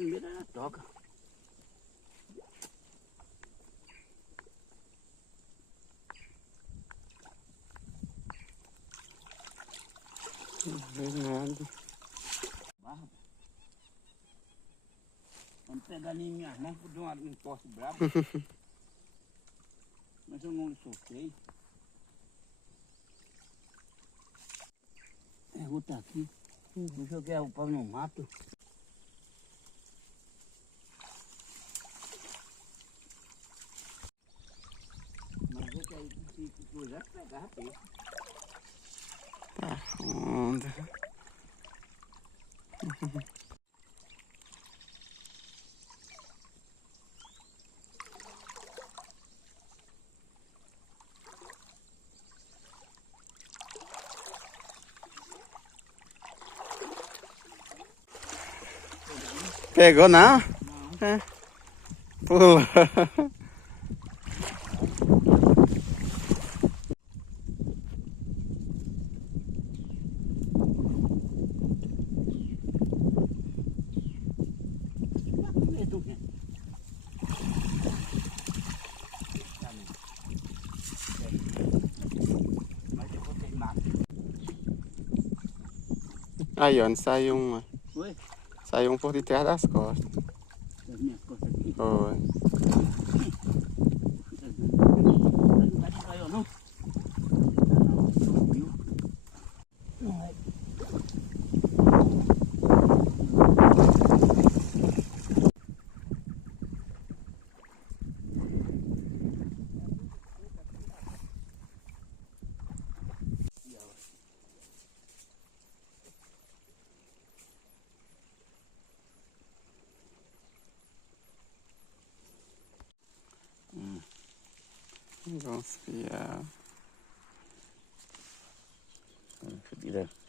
primeiro era toca. Não vê nada. Barra. Vamos pegar nem minhas mãos por dar um poste brabo. Mas eu não lhe soltei. Eu vou estar aqui. Eu joguei o pau no mato. Mas vou cair se cruzar pegar peixe. Tá fundo. Pegou não? Não. É. Pula. Aí, ó, saiu um. Foi? Saiu um por detrás das costas. Das minhas costas aqui. Foi. Não vai caiu não? Não, subiu. Não vai. Vamos espiar. Deixa eu tirar.